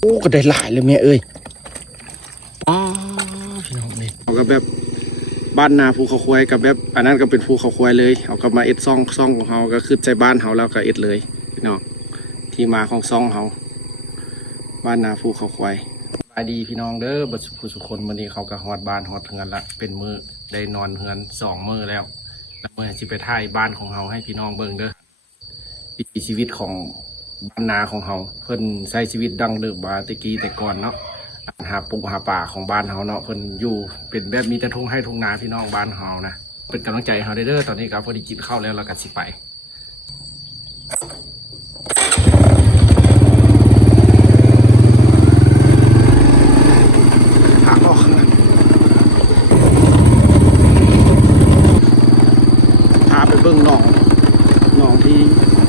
โอ้ก็ได้หลายเลยแม่เอ้ยป้าพี่น้องนี่เอากับแบบบ้านนาภูเขาควายกับแบบอันนั้นก็เป็นภูเขาควายเลยเอากับมาเอ็ดซ่องของเขาก็คือใจบ้านเขาแล้วก็เอ็ดเลยพี่น้องที่มาของซ่องเขาบ้านนาภูเขาควายสบายดีพี่น้องเด้อบัดสุคนวันนี้เขาก็ฮอดบ้านฮอดเฮือนละเป็นมือได้นอนเฮือน2 มื้อแล้วเมื่อจะไปถ่ายบ้านของเขาให้พี่น้องเบิ่งเด้อวิถีชีวิตของบ้านนาของเขาเพิ่นใช้ชีวิตดั้งเดิมมาแต่กี้แต่ก่อนเนาะหาปูหาป่าของบ้านเขาเนาะเพิ่นอยู่เป็นแบบมีแต่ทุ่งให้ทุ่งนาพี่น้องบ้านเขานะเป็นกำลังใจเขาเด้อตอนนี้ครับพอดีกินข้าวแล้วเราก็สิไปหาออกพาไปเบิ่งหนองที่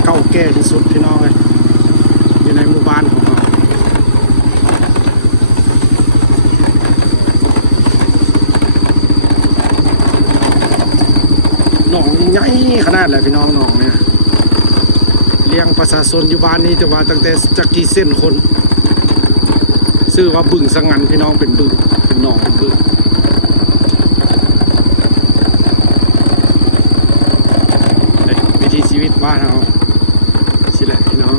เก่าแก่ที่สุดพี่น้องเลยอยู่ในหมู่บ้านของเราหนองใหญ่ขนาดเลยพี่น้องหนองเนี่ยเลี้ยงประชาชนอยู่บ้านนี้แต่ว่าตั้งแต่จักกี่เส้นคนชื่อว่าบึงสังงันพี่น้องเป็นบึงเป็นหนองเป็นบึงวิถีชีวิตบ้านเราสิแหละพี่น้อง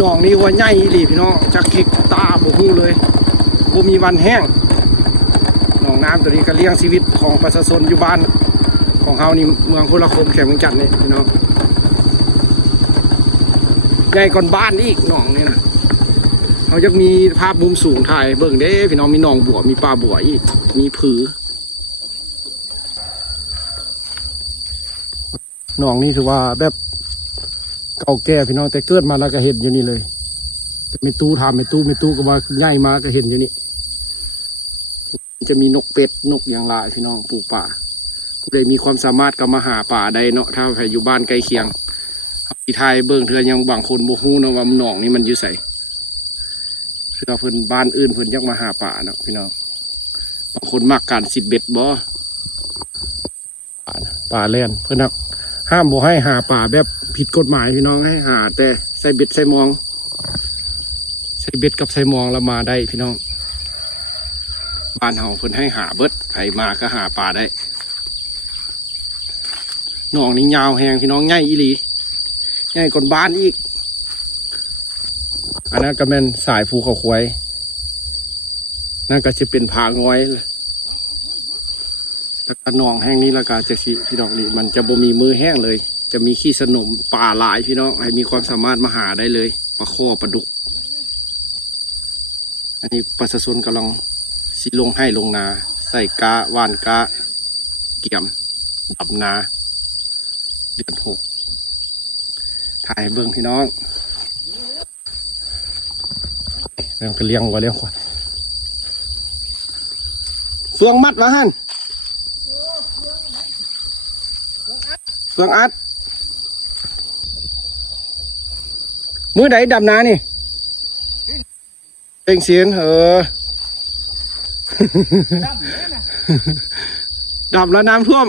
หนองนี้ว่าใหญ่ดีพี่น้องจักเก็กตาบ่ฮู้เลยบ่มีวันแห้งหนองน้ำตัวนี้ก็เลี้ยงชีวิตของประชาชนอยู่บ้านของเฮานี่เมืองพุทธคมแขมเมืองจันทน์นี่พี่น้องใหญ่ก่อนบ้านอีกหนองนี่นะเขาจะมีภาพมุมสูงถ่ายเบิ่งเด้พี่น้องมีหนองบัวมีปลาบัวอีกมีผือหนองนี่ถือว่าแบบเก่าแก่พี่น้องแต่เกิดมาแล้วก็เห็นอยู่นี่เลยแต่ไม่ตู้ทำไม่ตู้ก็มาใหญ่มาก็เห็นอยู่นี่จะมีนกเป็ดนกอย่างไรพี่น้องปลูกป่าผู้ใดมีความสามารถก็มาหาป่าได้เนาะถ้าใครอยู่บ้านใกล้เคียงที่ไทยเบิ่งเถื่อนยังบางคนโมฮู้เนาะว่าหนองนี่มันอยู่ใส่คือเพิ่นบ้านอื่นเพิ่นยังมาหาป่าเนาะพี่น้องบางคนมักการสิดเบ็ดบ่ป่าเล่นเพิ่นนักห้ามบ่ให้หาป่าแบบผิดกฎหมายพี่น้องให้หาแต่ใส่เบ็ดใส่มองใส่เบ็ดกับใส่มองแล้วมาได้พี่น้องบ้านเฮาเพิ่นให้หาเบิดใครมาก็หาป่าได้หนองนี่ยาวแหงพี่น้องใหญ่อีหลีใหญ่กว่าบ้านอีกอันนั้นก็เป็นสายภูเขาควายนั่นก็จะเป็นผาง้อยแล้วก็หนองแห้งนี้แล้วก็จะสิพี่น้องนี่มันจะบ่มีมือแห้งเลยจะมีขี้สนมป่าหลายพี่น้องให้มีความสามารถมาหาได้เลยปลาข้อปลาดุกอันนี้ประชาชนกำลังสิลงให้ลงนาใส่กะว่านกะเกี่ยมดำนาเดือน6ถ่ายเบิ่งพี่น้องเรื่องก็เลี้ยงไว้เลี้ยงคนเฟืองมัดวะฮั่นเฟืองอัดมือไหนดำนานี่เป็นเสียนดำแล้วน้ำท่วม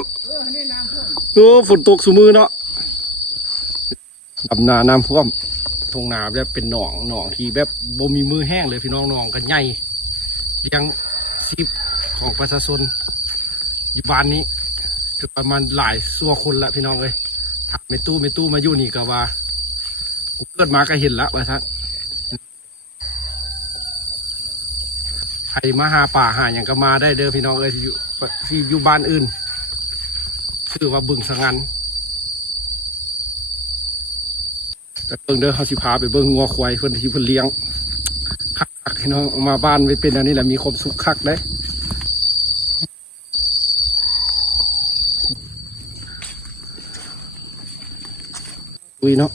ฝนตกสู่มือเนาะดำนาน้ำท่วมทงนาแบบเป็นหนองที่แบบบ่มีมือแห้งเลยพี่น้องหนองกันใหญ่เลี้ยงชีพของประชาชนอยู่บ้านนี้ถึงประมาณหลายส่วนคนละพี่น้องเลยถามไม่ตู้มาอยู่นี่ก็ว่ากูเกิดมาก็เห็นละว่าท่านใครมาหาป่าหาอย่างก็มาได้เด้อพี่น้องเลยที่อยู่บ้านอื่นชื่อว่าบึงสังงันแต่เบิ่งเด้อเขาสิพาไปเบิ่งงัวควายเพิ่นที่เพิ่นเลี้ยงคักพี่น้องมาบ้านไปเป็นอันนี้แหละมีความสุขคักได้ตุยเนาะ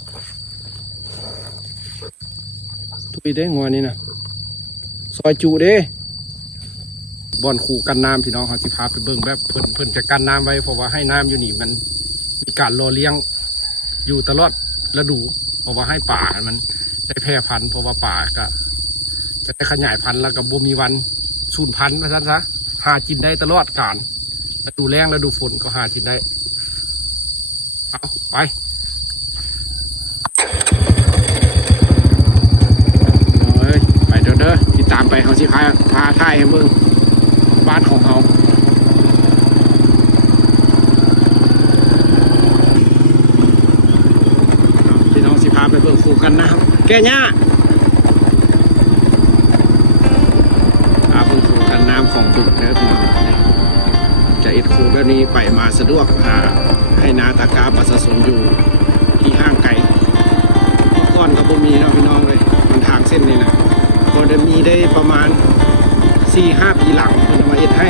ตุยได้งัวนี่นะซอยจูเด้บ่อนขู่กันน้ำพี่น้องเขาสิพาไปเบิ่งแบบเพิ่นจะกันน้ำไว้เพราะว่าให้น้ำอยู่นี่มันมีการรอเลี้ยงอยู่ตลอดฤดูเพราะว่าให้ป่ามันได้แพร่พันธุ์เพราะว่าป่าก็จะได้ขยายพันธุ์แล้วก็บ่มีวันสูญพันธุ์ว่าซั่นซะหากินได้ตลอดกาลฤดูแล้งฤดูฝนก็หากินได้ เอาไปไปเด้อที่ตามไปเขาสิพาท่ายให้เบิ่งบ้านของเขาพี่น้องสิพาไปเบิ่งคู่กันนะครับแก่ย่าพาเบิ่งคู่กันน้ำของบึงเด้อพี่น้องจะเอ็ดคู่แบบนี้ไปมาสะดวกให้นาตากาประชาชนอยู่ที่ห้างไกลเมื่อก่อนก็บ่มีเนาะพี่น้องเลยมันทางเส้นนี้นะก็จะมีได้ประมาณ 4-5 ปีหลังเพิ่นมาเอ็ดให้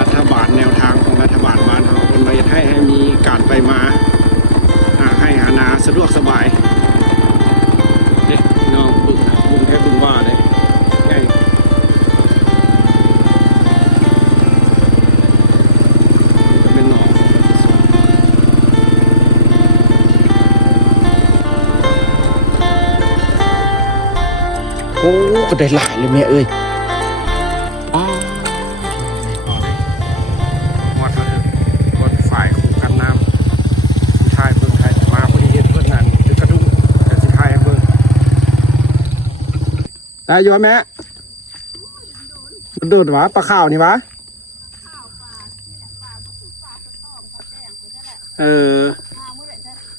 รัฐบาลแนวทางของรัฐบาลบ้านเราเพิ่นมาเอ็ดให้มีการไปมาให้หานาสะดวกสบายเด็กน้องบึงแค่บึงว่าเลยใหญ่เป็นหนองโอ้ก็ได้หลายเลยแม่เอ้ยวัดเลยวัดฝ่ายคู่กันน้ำสุดท้ายเบิ่งไทยมาพอดีเห็นเพื่อนนั่นคือกระดุมแต่สุดท้ายเบิ่งได้อยู่แม่มันโดดวะปลาข้าวนี่วะ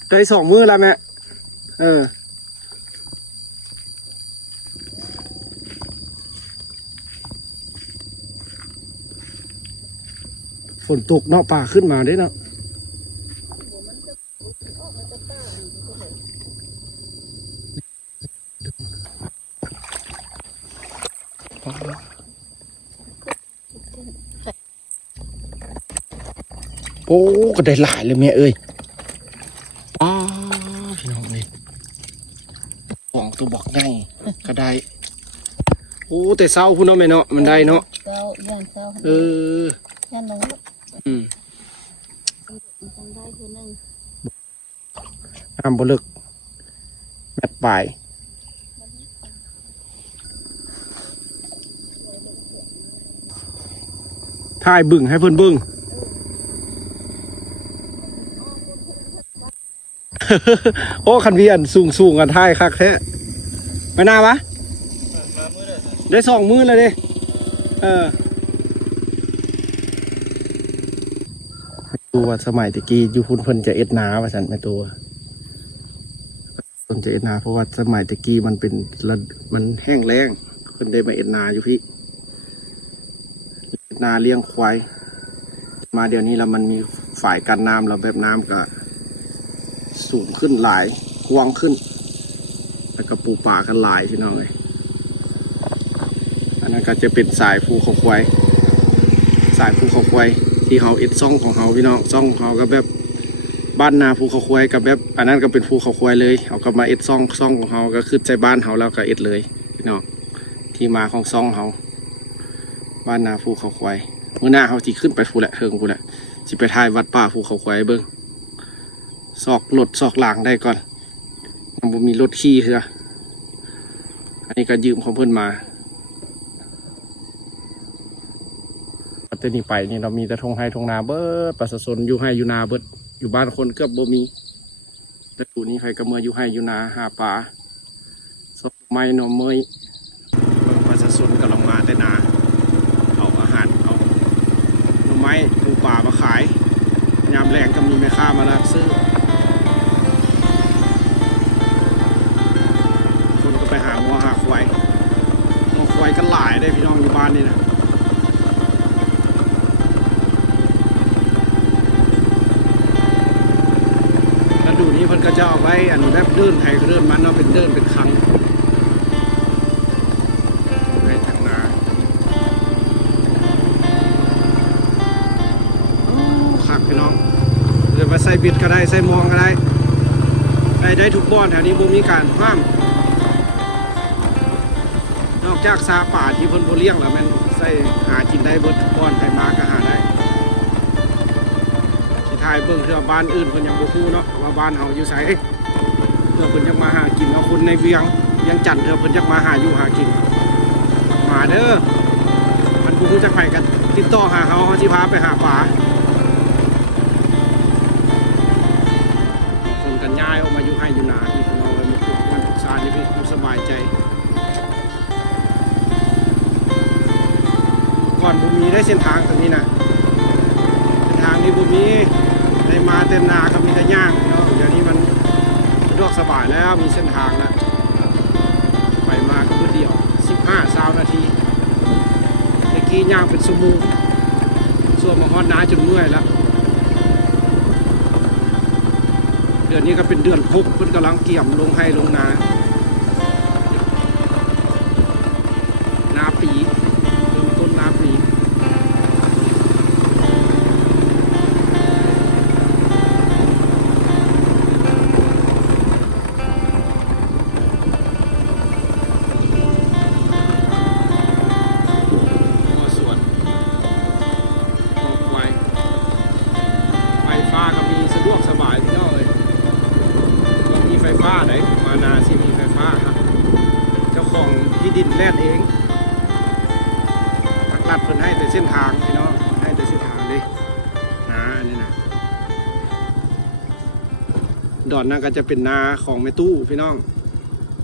ได้2 มื้อแล้วแม่ฝนตกเนาะป่าขึ้นมาได้เนาะโอ้ก็ได้หลายเลยแม่เอ้ยพี่น้องเลยห่วงตัวบอกง่ายก็ได้โอ้แต่เศร้าพุ่นเนาะแม่เนาะมันได้เนาะเศร้าย่านเศร้าย่านน้องได้คือนึงน้ำบลึกแมตปลายถ่ายบึ่งให้เพื่อนบึ่ง โอ้คันเวียนสูงกันถ่ายคักแท้ไม่น่าวะได้2 มื้อเลยดิดูว่าสมัยตะกี้อยู่พุ่นเพิ่นจะเอ็ดนาว่าสันไม่ตัวเพิ่นจะเอ็ดนาเพราะว่าสมัยตะกี้มันแห้งแล้งเพิ่นได้มาเอ็ดนาอยู่พี่เอ็ดนาเลี้ยงควายมาเดี๋ยวนี้แล้วมันมีฝ่ายกันน้ำแล้วแบบน้ำก็สูงขึ้นหลายกว้างขึ้นแล้วก็ปลูกป่ากันหลายพี่น้องเลยอันนั้นก็จะเป็นสายภูเขาควายที่เขาเอ็ดซ่องของเขาพี่น้องซ่องของเขาก็แบบบ้านนาภูเขาควายกับแบบอันนั้นก็เป็นภูเขาควายเลยเขาก็มาเอ็ดซ่องของเขาก็คือใจบ้านเขาแล้วก็เอ็ดเลยพี่น้องที่มาของซ่องเขาบ้านนาภูเขาควายเมื่อหน้าเขาจีขึ้นไปภูแหละเทิงภูแหละจีไปถ่ายวัดป่าภูเขาควายเบิ้งซอกรถซอกหลังได้ก่อนมันบ่มีรถขี่เถอะอันนี้ก็ยืมของเพื่อนมาแต่นี่ไปนี่เรามีแต่ทงไฮทงนาเบิดประชาชนอยู่ไฮอยู่นาเบิดอยู่บ้านคนเกือบบ่มีแต่ตูนี้ใครก็เมื่ออยู่ไฮอยู่นาหาปลาสดไม้หน่อเมยประชาชนก็ลงมาแต่นาเอาอาหารเอาหน่อไม้ปูป่ามาขายยามแรงก็มีแม่ค้ามารับซื้อคนก็ไปหาวัวหาควายกันหลายได้พี่น้องอยู่บ้านนี่นะดูนี้เพิ่นก็จะเอาไว้อันแบบเดินไทยก็เดินมันเนาะเป็นเดินเป็นครั้งในทางนาขักพี่น้องเดินมาใส่บิดก็ได้ใส่มองก็ได้ทุกบ่อนแถวนี้บ่มีการห้ามนอกจากซาป่าที่เพิ่นบ่เลี้ยงแล้วมันใส่หากินได้เบิดทุกบ่อนใครมาก็หาได้ถ่ายเบิ่งเพื่อบ้านอื่นเพิ่นยังบ่ฮู้เนาะว่าบ้านเฮาอยู่ไสเพื่อเพิ่นจะมาหากินเอาคนในเวียงจันทน์เพื่อเพิ่นจะมาหาอยู่หากินมาเด้อมันบ่ฮู้จักไผกันติดต่อหาเฮาสิพาไปหาปลา ายออกมาอยู่ให้อยู่นาที่พี่น้องเลยมาปลูกมันปลูกซานนี่พี่สบายใจก่อนบุมีได้เส้นทางตรงนี้นะเส้นทางนี้บุมีได้มาเต็มนาก็มีแต่ย่างเนาะเดี๋ยวนี้มันสะดวกสบายแล้วมีเส้นทางแล้วไปมาก็เพื่อเดียว15-20 นาทีเมื่อกี้ย่างเป็นชั่วโมงส่วนมาฮอดนาจนเมื่อยแล้วเดือนนี้ก็เป็นเดือน6เพิ่นกำลังเกี่ยมลงให้ลงนาปีเริ่มต้นนาปีไฟฟ้าก็มีสะดวกสบายพี่น้องเลยก็มีไฟฟ้าไหนมานาที่มีไฟฟ้าครับเจ้าของที่ดินแล่นเองรัดเพิ่นให้แต่เส้นทางพี่น้องให้แต่เส้นทางเลยนาอันนี้นะดอนนั้นก็จะเป็นนาของแม่ตู้พี่น้อง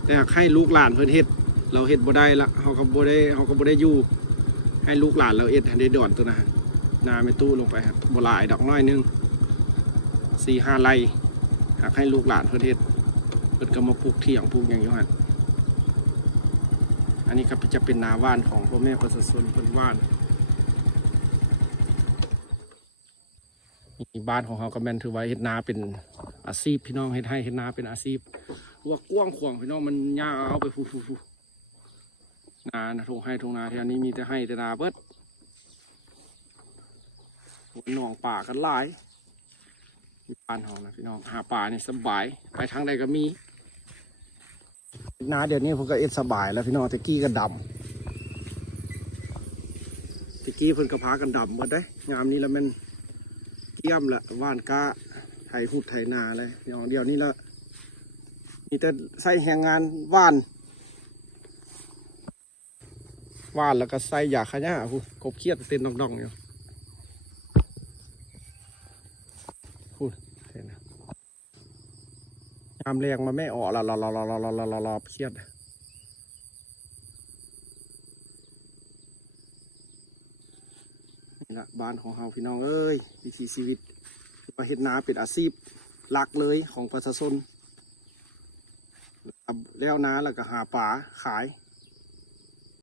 แต่หากให้ลูกหลานเพิ่นเฮ็ดเราเฮ็ดบ่ได้ละเขาก็บ่ได้อยู่ให้ลูกหลานเราเฮ็ดให้ได้ดอนตัวนั้นนาแม่ตู้ลงไปครับบ่หลายดอกน้อยนึง4-5 ไร่หากให้ลูกหลานเพื่อนเฮ็ดเพื่อนก็มาปลูกเที่ยงปลูกอย่างอยู่หันอันนี้ก็จะเป็นนาว่านของพ่อแม่ประชาชนเพื่อนว่านนี่บ้านของเขาก็แม่นถือว่าเฮ็ดนาเป็นอาชีพพี่น้องเฮ็ดนาเป็นอาชีพว่ากว้างขวางพี่น้องมันยาวเอาไปฟูนาทงให้ทงนาที่อันนี้มีแต่ให้แต่นาเบิดหนองป่ากันหลายบ้านของนะพี่น้องหาปลาเนี่ยสบายไปทางใดก็มีนาเดี๋ยวนี้ผมก็เอ็ดสบายแล้วพี่น้องตะกี้ก็ดำตะกี้เพิ่นก็พากันดำหมดได้งามนี้แล้วมันเกี่ยมละว่านกะไถหุดไถนาเลยพี่น้องเดี๋ยวนี้ละมีแต่ใส่แรงงานว่านแล้วก็ใส่ยาขยะผู้กบเขียดเต้นดองๆอยู่ยามแรงมาไม่ออกรอเครียดนี่ละบ้านของเราพี่น้องเอ้ยวิถีชีวิตประเฮ็ดนาเป็นอาชีพหลักเลยของประชาชนแล้วนาแล้วก็หาปลาขาย